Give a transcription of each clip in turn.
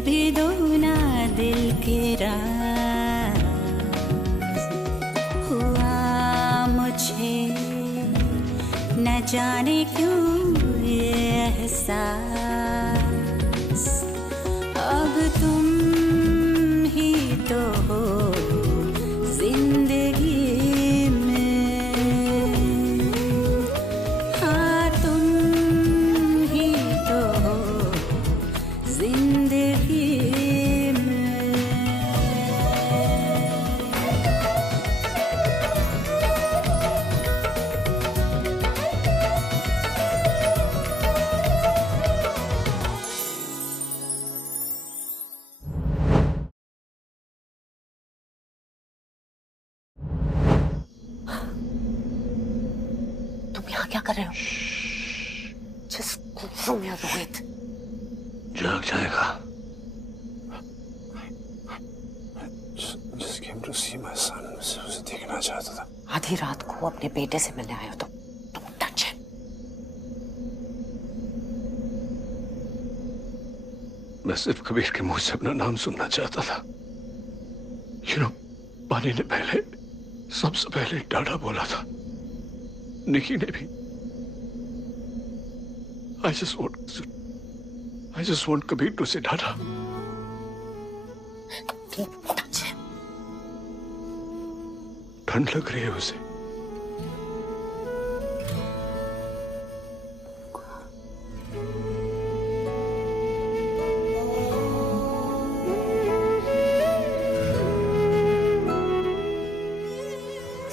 भी दो ना दिल के राज। हुआ मुझे न जाने क्यों ये एहसास, अब तुम ही तो हो जिंदगी में। हाँ तुम ही तो हो जिंदगी में। तुम यहाँ क्या कर रहे हो? जिस गुस्सों में रोहित जाग जाएगा। Just came to see my son. उसे देखना चाहता था। आधी रात को अपने बेटे से मिलने आए हो तुम टच है। मैं सिर्फ कबीर के मुंह से अपना नाम सुनना चाहता था। पानी ने पहले, सबसे पहले डाडा बोला था, निकी ने भी। I just want Kabir to say Dada. Touch है। ठंड लग रही है उसे।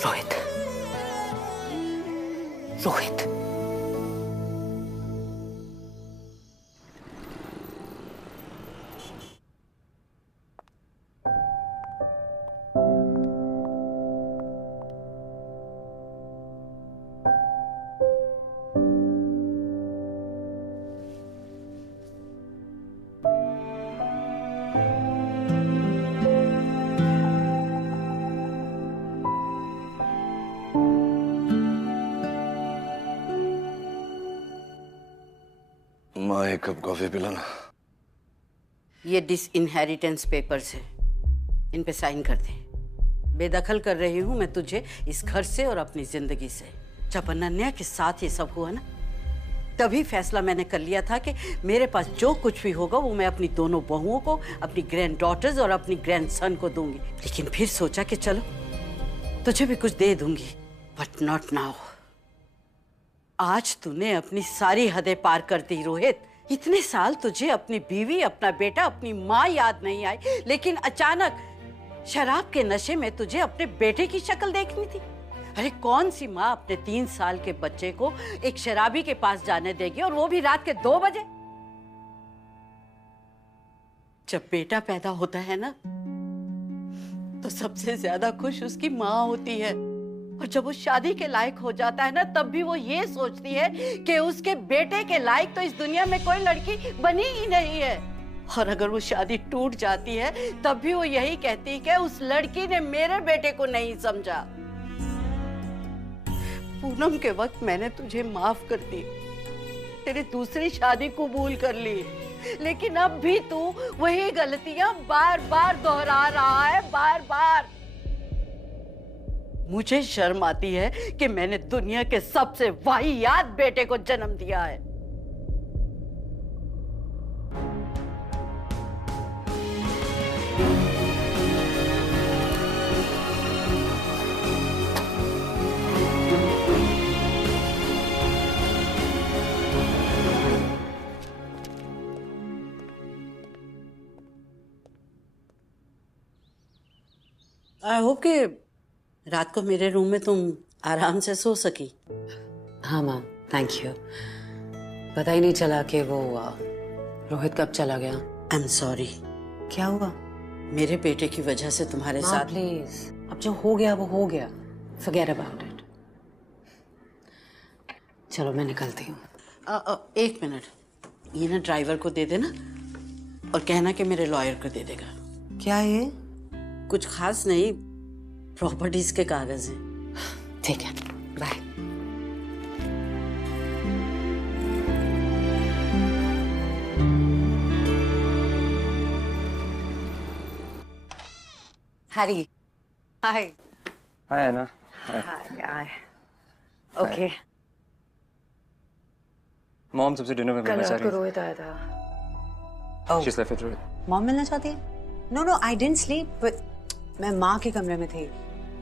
रोहित, रोहित, माँ एक कप कॉफी पिलाना। ये डिसइनहेरिटेंस पेपर्स है, इन पे साइन कर दे। बेदखल कर रही हूँ मैं तुझे इस घर से और अपनी जिंदगी से। जब अनन्या के साथ ये सब हुआ ना, तभी फैसला मैंने कर लिया था कि मेरे पास जो कुछ भी होगा वो मैं अपनी दोनों बहुओं को, अपनी ग्रैंड डॉटर्स और अपनी ग्रैंड सन को दूंगी। लेकिन फिर सोचा कि चलो तुझे भी कुछ दे दूंगी, बट नॉट नाउ। आज तूने अपनी सारी हदें पार कर दी रोहित। इतने साल तुझे अपनी बीवी, अपना बेटा, अपनी माँ याद नहीं आई, लेकिन अचानक शराब के नशे में तुझे अपने बेटे की शक्ल देखनी थी। अरे कौन सी माँ अपने 3 साल के बच्चे को एक शराबी के पास जाने देगी, और वो भी रात के 2 बजे? जब बेटा पैदा होता है ना, तो सबसे ज्यादा खुश उसकी माँ होती है। और जब वो शादी के लायक हो जाता है ना, तब भी वो ये सोचती है कि उसके बेटे के लायक तो इस दुनिया में कोई लड़की बनी ही नहीं है। और अगर वो शादी टूट जाती है, तब भी वो यही कहती है कि उस लड़की ने मेरे बेटे को नहीं समझा। पूनम के वक्त मैंने तुझे माफ कर दी, तेरी दूसरी शादी कबूल कर ली, लेकिन अब भी तू वही गलतियां बार बार दोहरा रहा है, बार बार। मुझे शर्म आती है कि मैंने दुनिया के सबसे वाहियात बेटे को जन्म दिया है। आई होप कि रात को मेरे रूम में तुम आराम से सो सकी। हाँ माँ, थैंक यू। पता ही नहीं चला कि वो रोहित कब चला गया। I am sorry. क्या हुआ? मेरे बेटे की वजह से तुम्हारे साथ। प्लीज, अब जो हो गया वो हो गया, फॉरगेट अबाउट इट। चलो मैं निकलती हूँ। 1 मिनट, ये ना ड्राइवर को दे देना और कहना कि मेरे लॉयर को दे देगा। क्या ये? कुछ खास नहीं, प्रॉपर्टीज के कागज हैं। ठीक है, bye. Harry. Hi. Hi, Anna. Hi. Hi. Okay. Mom सबसे डिनर में मिलना चाह रही है। रोहित आया था। Oh. She's left with Rohit. Mom मिलना चाहती है? No, I didn't sleep. But मैं माँ के कमरे में थी।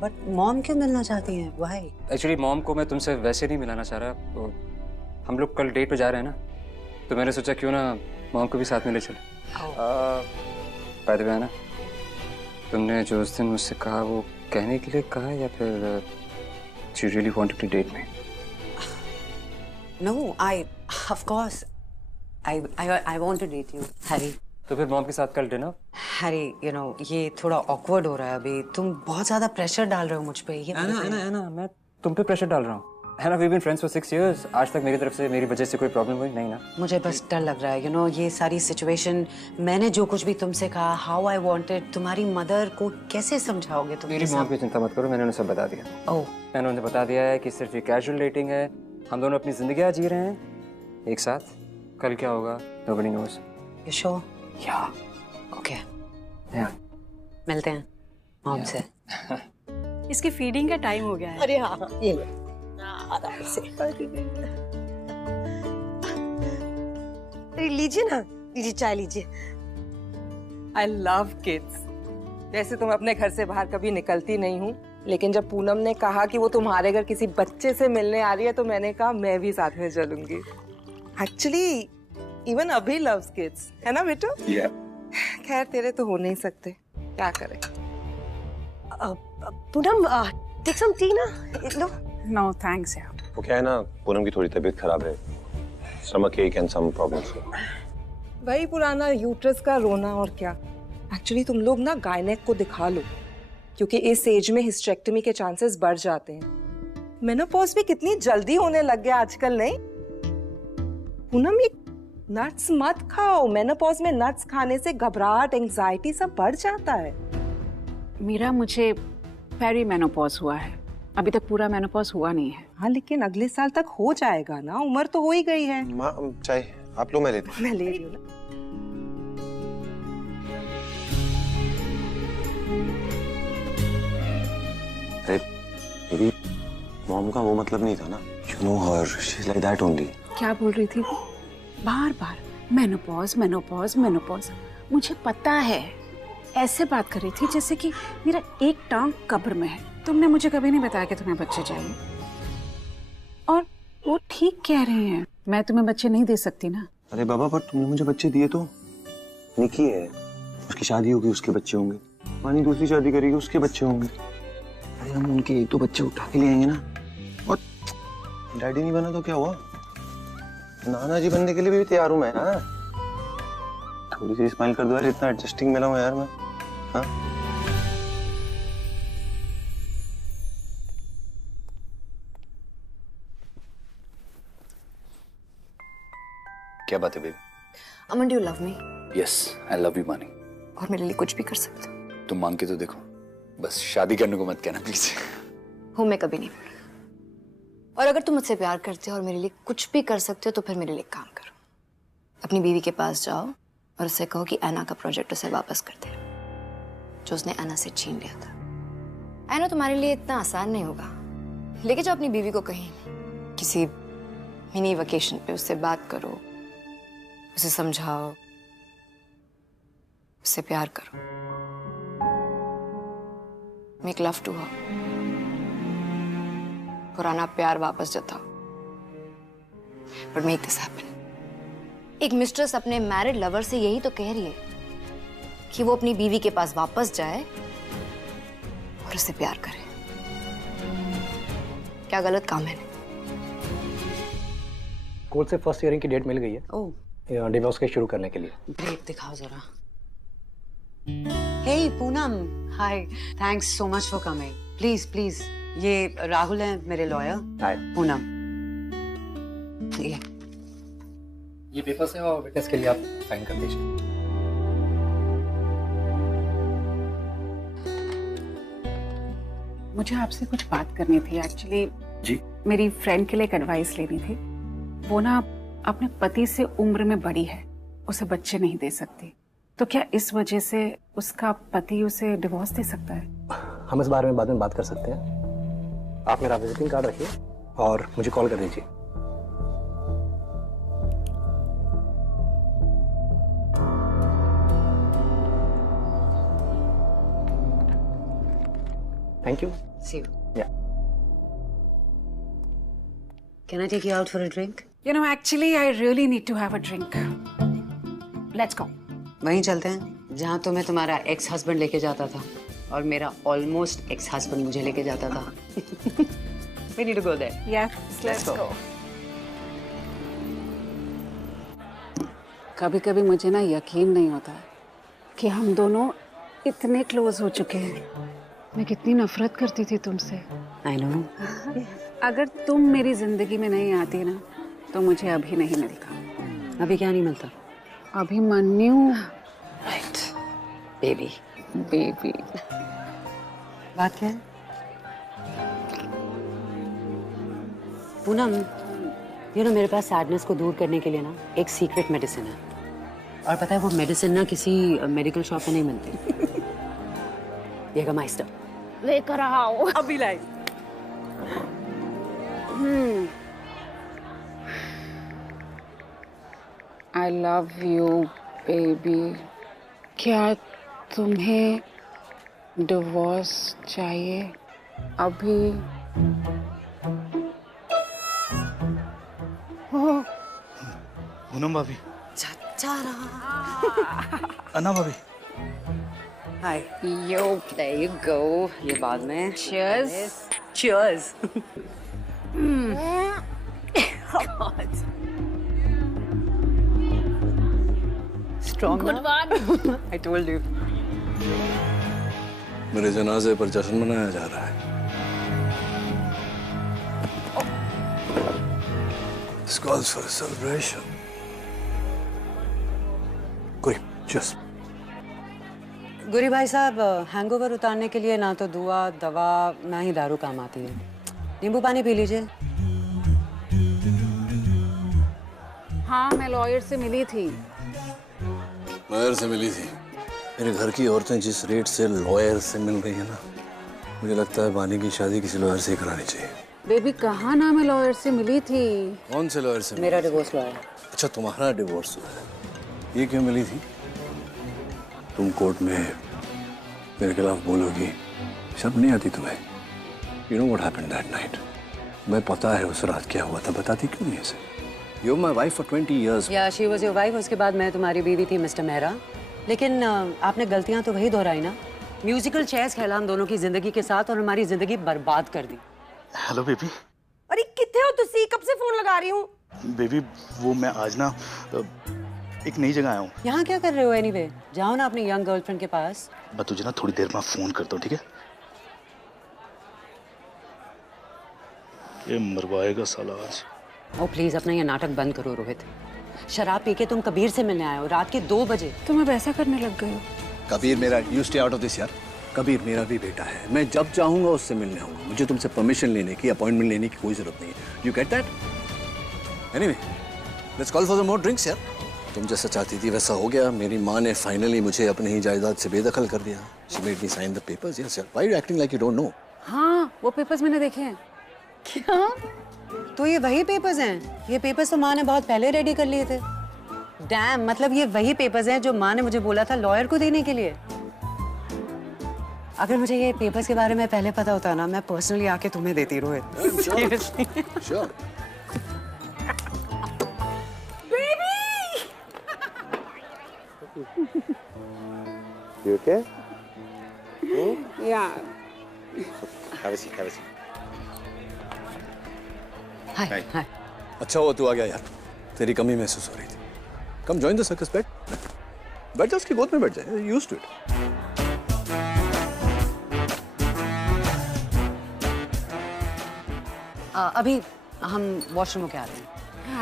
But मॉम क्यों मिलना चाहती हैं? Why? Actually, मॉम को मैं तुमसे वैसे नहीं मिलाना चाह रहा। तो हम लोग कल डेट पे जा रहे हैं ना, तो मैंने सोचा क्यों ना मॉम को भी साथ में ले चले। बाय द वे, ना तुमने जो उस दिन मुझसे कहा वो कहने के लिए कहा या फिर she really wanted to date me? No, of course, I want to date you, Harry. तो फिर मॉम के साथ कल डिनर? Harry, you know, ये थोड़ा awkward हो रहा है अभी। तुम बहुत ज़्यादा प्रेशर डाल रहे हो मुझ पे। ये Anna, मैं तुम पे प्रेशर डाल रहा हूँ। Anna, we've been friends for 6 years. आज तक मेरी तरफ से मेरी वजह से कोई प्रॉब्लम हुई नहीं ना? मुझे बस डर लग रहा है, you know, ये सारी सिचुएशन, मैंने जो कुछ भी तुमसे कहा, how I wanted, तुम्हारी मदर को कैसे समझाओगे तुम? मेरी मॉम की चिंता मत करो, मैंने उन्हें सब बता दिया। ओह, मैंने उन्हें बता दिया है कि सिर्फ ये कैजुअल डेटिंग है, हम दोनों अपनी जिंदगियां जी रहे हैं एक साथ। कल क्या होगा nobody knows. you sure? Yeah. Okay. Yeah. मिलते हैं मॉम से। इसकी फीडिंग का टाइम हो गया है। अरे हाँ, ये लो आराम से। अरे लीजिए ना, लीजिए चाय लीजिए। I love kids. वैसे तो मैं अपने घर से बाहर कभी निकलती नहीं हूँ, लेकिन जब पूनम ने कहा कि वो तुम्हारे घर किसी बच्चे से मिलने आ रही है, तो मैंने कहा मैं भी साथ में चलूंगी। एक्चुअली इवन अभी लव्स किड्स, है ना बेटा? खैर तेरे तो हो नहीं सकते, क्या करें। पूनम, टेक सम टी ना। लो। नो थैंक्स यार। वो क्या है ना, पूनम की थोड़ी तबीयत खराब है, स्टमक एक एंड सम प्रॉब्लम्स। वही पुराना यूट्रस का रोना और क्या। एक्चुअली तुम लोग ना गायनेक को दिखा लो, क्योंकि इस एज में हिस्टेरेक्टमी के चांसेस बढ़ जाते हैं। मेनोपॉज भी कितनी जल्दी होने लग गया आजकल, नहीं? पूनम, ये नट्स मत खाओ। मेनोपॉज में नट्स खाने से घबराहट, एंजाइटी सब बढ़ जाता है। मीरा, मुझे पेरी मेनोपॉज हुआ है, अभी तक पूरा मेनोपॉज हुआ नहीं है। हाँ, लेकिन अगले साल तक हो जाएगा ना, उम्र तो हो ही गई है। माँ चाय आप लो, मैं लेती हूँ। मैं ले रही हूँ ना। अरे मेरी मॉम का वो मतलब नहीं था ना। You know her, she's like that only. क्या बोल रही थी वो? बार बार मेनोपॉज मेनोपॉज मेनोपॉज। मुझे पता है, ऐसे बात कर रही थी जैसे कि मेरा एक टांग कब्र में है। तुमने मुझे कभी नहीं बताया कि तुम्हें बच्चे चाहिए, और वो ठीक कह रही हैं। मैं तुम्हें बच्चे नहीं दे सकती ना। अरे बाबा, पर तुमने मुझे बच्चे दिए तो। निकी है, उसकी शादी होगी, उसके बच्चे होंगे। मानी दूसरी शादी करेगी, उसके बच्चे होंगे। अरे हम उनके एक तो बच्चे उठा के ले आएंगे ना। और डैडी नहीं बना तो क्या हुआ? नाना जी बनने के लिए भी तैयार हूँ मैं ना। थोड़ी सी स्माइल कर दो यार, इतना एडजस्टिंग मिला हूँ यार मैं। हाँ, क्या बात है baby? Aman, do you love me? Yes, I love you मानी। और मेरे लिए कुछ भी कर सकते हो? तुम मांग के तो देखो, बस शादी करने को मत कहना प्लीज। हूँ मैं कभी नहीं बोली। और अगर तुम मुझसे प्यार करते हो और मेरे लिए कुछ भी कर सकते हो, तो फिर मेरे लिए काम करो। अपनी बीवी के पास जाओ और उससे कहो कि ऐना का प्रोजेक्ट उसे वापस कर दे, जो उसने ऐना से छीन लिया था। आई नो तुम्हारे लिए इतना आसान नहीं होगा, लेके जाओ अपनी बीवी को कहीं किसी मिनी वेकेशन पे, उससे बात करो, उसे समझाओ, उससे प्यार करो। मेक लव टू हर, पुराना प्यार वापस जताओ। But make this happen. एक मिस्ट्रेस अपने मैरिड लवर से यही तो कह रही है कि वो अपनी बीवी के पास वापस जाए और उससे प्यार करे। क्या गलत काम है? कोर्ट से फर्स्ट हियरिंग की डेट मिल गई है। ओह, डिवोर्स केस शुरू करने के लिए। ग्रेट, दिखाओ जरा। Hey Poonam, hi, thanks so much for coming. Please please, ये राहुल है मेरे लॉयर। हाय पूनम, ये पेपर्स है और विटनेस के लिए आप साइन कर दीजिए। मुझे आपसे कुछ बात करनी थी एक्चुअली। जी। मेरी फ्रेंड के लिए एक एडवाइस लेनी थी। वो ना अपने पति से उम्र में बड़ी है, उसे बच्चे नहीं दे सकती, तो क्या इस वजह से उसका पति उसे डिवोर्स दे सकता है? हम इस बारे में बाद में बात कर सकते हैं। आप मेरा विजिटिंग कार्ड रखिए और मुझे कॉल कर दीजिए। Thank you. See you. Yeah. Can I take you out for a drink? You know, actually, I really need to have a drink. Let's go. वहीं चलते हैं जहाँ तुम्हें तुम्हारा एक्स हस्बैंड लेके जाता था और मेरा ऑलमोस्ट एक्स हस्बैंड मुझे लेके जाता था। We need to go there. Yeah, let's go. कभी-कभी मुझे ना यकीन नहीं होता कि हम दोनों इतने क्लोज हो चुके हैं। मैं कितनी नफरत करती थी तुमसे। I know. अगर तुम मेरी जिंदगी में नहीं आती ना तो मुझे अभी नहीं मिलता। अभी क्या नहीं मिलता? अभिमन्यु। Right. Baby. बेबी। बात क्या है? पूनम, मेरे पास सैडनेस को दूर करने के लिए ना एक सीक्रेट मेडिसिन है। और पता है वो मेडिसिन ना किसी मेडिकल शॉप में नहीं मिलती। Jägermeister. लेकर आओ। अभी लाई। I love you, baby. क्या तुम्हें डिवोर्स चाहिए अभी? पूनम भाभी। अन्ना भाभी। Hi. Yo, there you go. ये बाद में. Cheers. Cheers. Strong. Good one. I told you. मेरे जनाजे पर जश्न मनाया जा रहा है। This calls for a celebration. Good. Cheers. गुरी भाई साहब, हैंगओवर उतारने के लिए ना तो दुआ दवा ना ही दारू काम आती है। नींबू पानी पी लीजिए। हाँ, मैं लॉयर से मिली थी। लॉयर से मिली थी? मेरे घर की औरतें जिस रेट से लॉयर से मिल रही है ना, मुझे लगता है बानी की शादी किसी लॉयर से ही करानी चाहिए। बेबी कहाँ ना मैं लॉयर से मिली थी। कौन से लॉयर से? मेरा डिवोर्स लॉयर। अच्छा, तुम्हारा डिवोर्स हुआ है। ये क्यों मिली थी? तुम कोर्ट में मेरे खिलाफ बोलोगी, शर्म नहीं आती तुम्हें? You know what happened that night? मैं पता है उस रात क्या हुआ था, बताती क्यों नहीं ऐसे? You're my wife for 20 years. Yeah, she was your wife. उसके बाद मैं तुम्हारी बीवी थी, मिस्टर मेहरा। लेकिन आपने गलतियां तो वही दोहराई ना। म्यूजिकल चेयर्स खेला हम दोनों की जिंदगी के साथ और हमारी जिंदगी बर्बाद कर दी। Hello baby. अरे कितने हो तुसी? कब से फोन लगा रही हूँ। बेबी वो मैं आज ना एक नई जगह आया हूँ। यहाँ क्या कर रहे हो एनीवे? जाओ ना अपनी यंग गर्लफ्रेंड के पास। मैं तुझे ना थोड़ी देर में फोन करता हूँ, ठीक है? ये मरवाएगा साला आज। ओ प्लीज अपना ये नाटक बंद करो रोहित। शराब पी के तुम कबीर से मिलने आए हो रात के 2 बजे। तुम अब ऐसा करने लग गए हो। कबीर मेरा, you stay out of this यार। कबीर मेरा भी बेटा है, मैं जब चाहूंगा उससे मिलने आऊंगा। मुझे तुमसे परमिशन लेने की, अपॉइंटमेंट लेने की कोई जरूरत नहीं है। You get that? Anyway, let's call for some more drinks यार। तुम जैसा चाहती थी वैसा हो गया। मेरी माँ ने फाइनली मुझे अपनी ही जायदाद से बेदखल कर दिया। She made me sign the papers. Yes, यार। Why are you acting like you don't know? हाँ, वो पेपर्स मैंने देखे हैं। क्या? तो ये वही पेपर्स हैं? ये पेपर्स तो माँ ने बहुत पहले रेडी कर लिए थे। डैम, मतलब ये वही पेपर्स हैं जो माँ ने मुझे बोला था लॉयर को देने के लिए। अगर मुझे ये पेपर्स के बारे में पहले पता होता ना, मैं पर्सनली आके तुम्हें देती Rohit. Seriously. Sure. You okay? Yeah. Have a seat, have a seat. हाय हाय। अच्छा हुआ तू आ गया यार, तेरी कमी महसूस हो रही थी। कम जॉइन द सर्कस, बैठ बैठ जा, उसकी गोद में बैठ जाए। Used to it. अभी हम वॉशरूम होके आते हैं।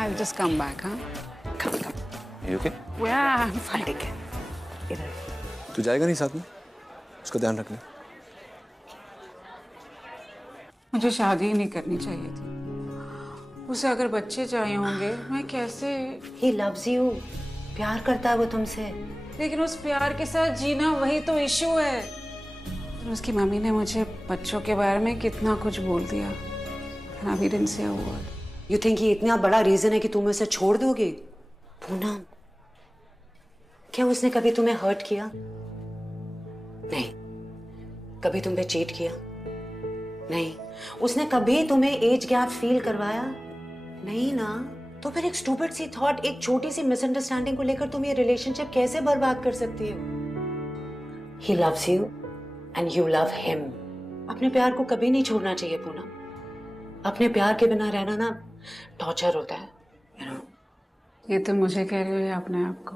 I'll just come back, huh? You okay? Yeah, I'm fine. तू जाएगा नहीं साथ में? उसका ध्यान रख ले। मुझे शादी ही नहीं करनी चाहिए थी। उसे अगर बच्चे चाहिए होंगे, मैं कैसे? He loves you. प्यार करता है वो तुमसे। लेकिन उस प्यार के साथ जीना वही तो इशू है। और उसकी मम्मी ने मुझे बच्चों के बारे में कितना कुछ बोल दिया। And I didn't say a word. You think ये इतना बड़ा रीजन है कि तुम उसे छोड़ दोगे? पूनम, क्या उसने कभी तुम्हें हर्ट किया? नहीं। कभी तुम पे चीट किया? नहीं। उसने कभी तुम्हें एज गैप फील करवाया? नहीं ना। तो फिर एक स्टूपिड सी थॉट, एक छोटी सी मिसअंडरस्टैंडिंग को लेकर तुम ये रिलेशनशिप कैसे बर्बाद कर सकती हो? He loves you and you love him. अपने प्यार को कभी नहीं छोड़ना चाहिए पूनम। अपने प्यार के बिना रहना ना टॉर्चर होता है, you know? ये तो मुझे कह रही हो या अपने आप को?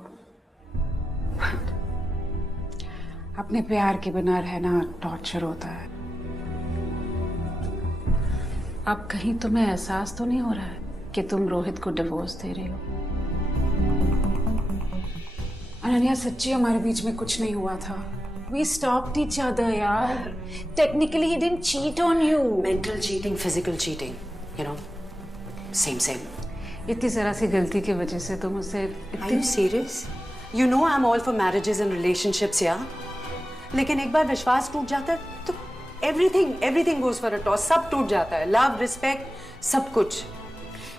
अपने प्यार के बिना रहना टॉर्चर होता है। अब कहीं तुम्हें एहसास तो नहीं हो रहा है कि तुम रोहित को डिवोर्स दे रही हो? अनन्या, सच्ची हमारे बीच में कुछ नहीं हुआ था। We stopped each other, यार। Technically, he didn't cheat on you. Mental cheating, physical cheating, you know, same. इतनी जरा सी गलती की वजह से तुम उसे। Are you serious? You know I'm all for marriages and relationships, yeah? लेकिन एक बार विश्वास टूट जाता है तो everything goes for a toss. सब टूट जाता है। Love, respect, सब कुछ।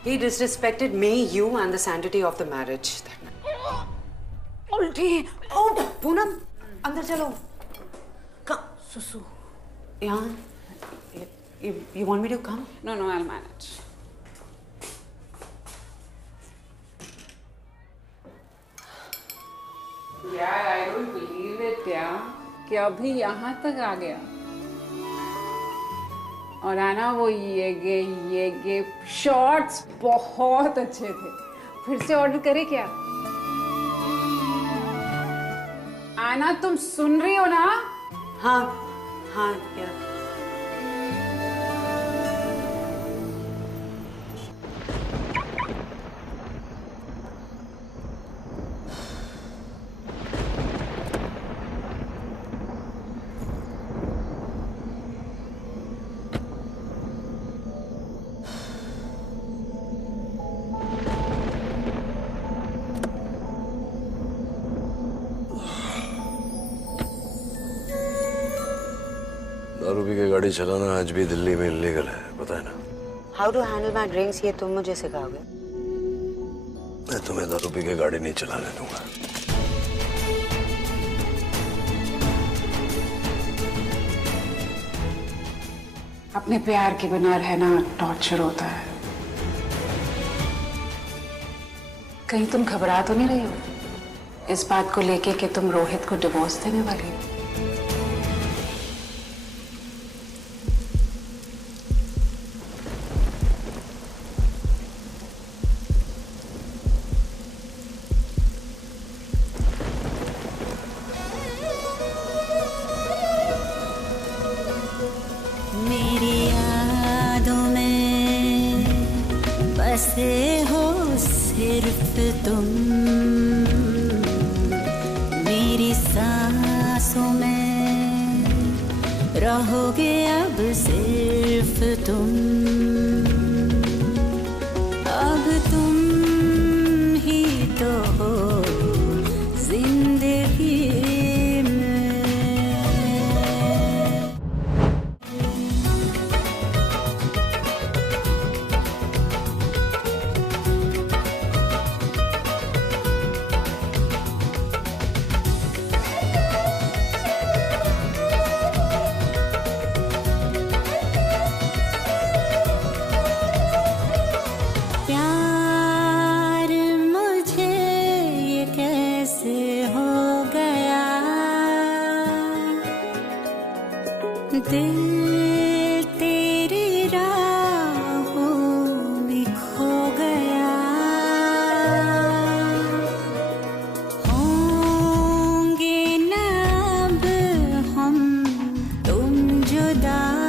He disrespected me, you, and the sanctity of the marriage. उल्टी। Oh, पूनम, अंदर चलो। सुसु। यहाँ। You want me to come? No, I'll manage. यार, I don't believe it, यार, कि अभी यहाँ तक आ गया। और आना वो ये गे शॉर्ट्स बहुत अच्छे थे। फिर से ऑर्डर करे क्या? आना, तुम सुन रही हो ना? हाँ यार। दारू पी के गाड़ी चलाना आज भी दिल्ली में इलीगल है, पता है ना? How to handle my drinks ये तुम मुझे सिखाओगे? मैं तुम्हें दारू पी के गाड़ी नहीं चलाने दूंगा। अपने प्यार के बिना रहना टॉर्चर होता है। कहीं तुम घबरा तो नहीं रही हो इस बात को लेके कि तुम रोहित को डिवोर्स देने वाली हो? मेरी यादों में बसे हो सिर्फ तुम, मेरी सांसों में रहोगे अब सिर्फ तुम। अब तुम ही तो हो जिंदगी दिल तेरी राहों में खो गया, होंगे न अब हम तुम जुदा।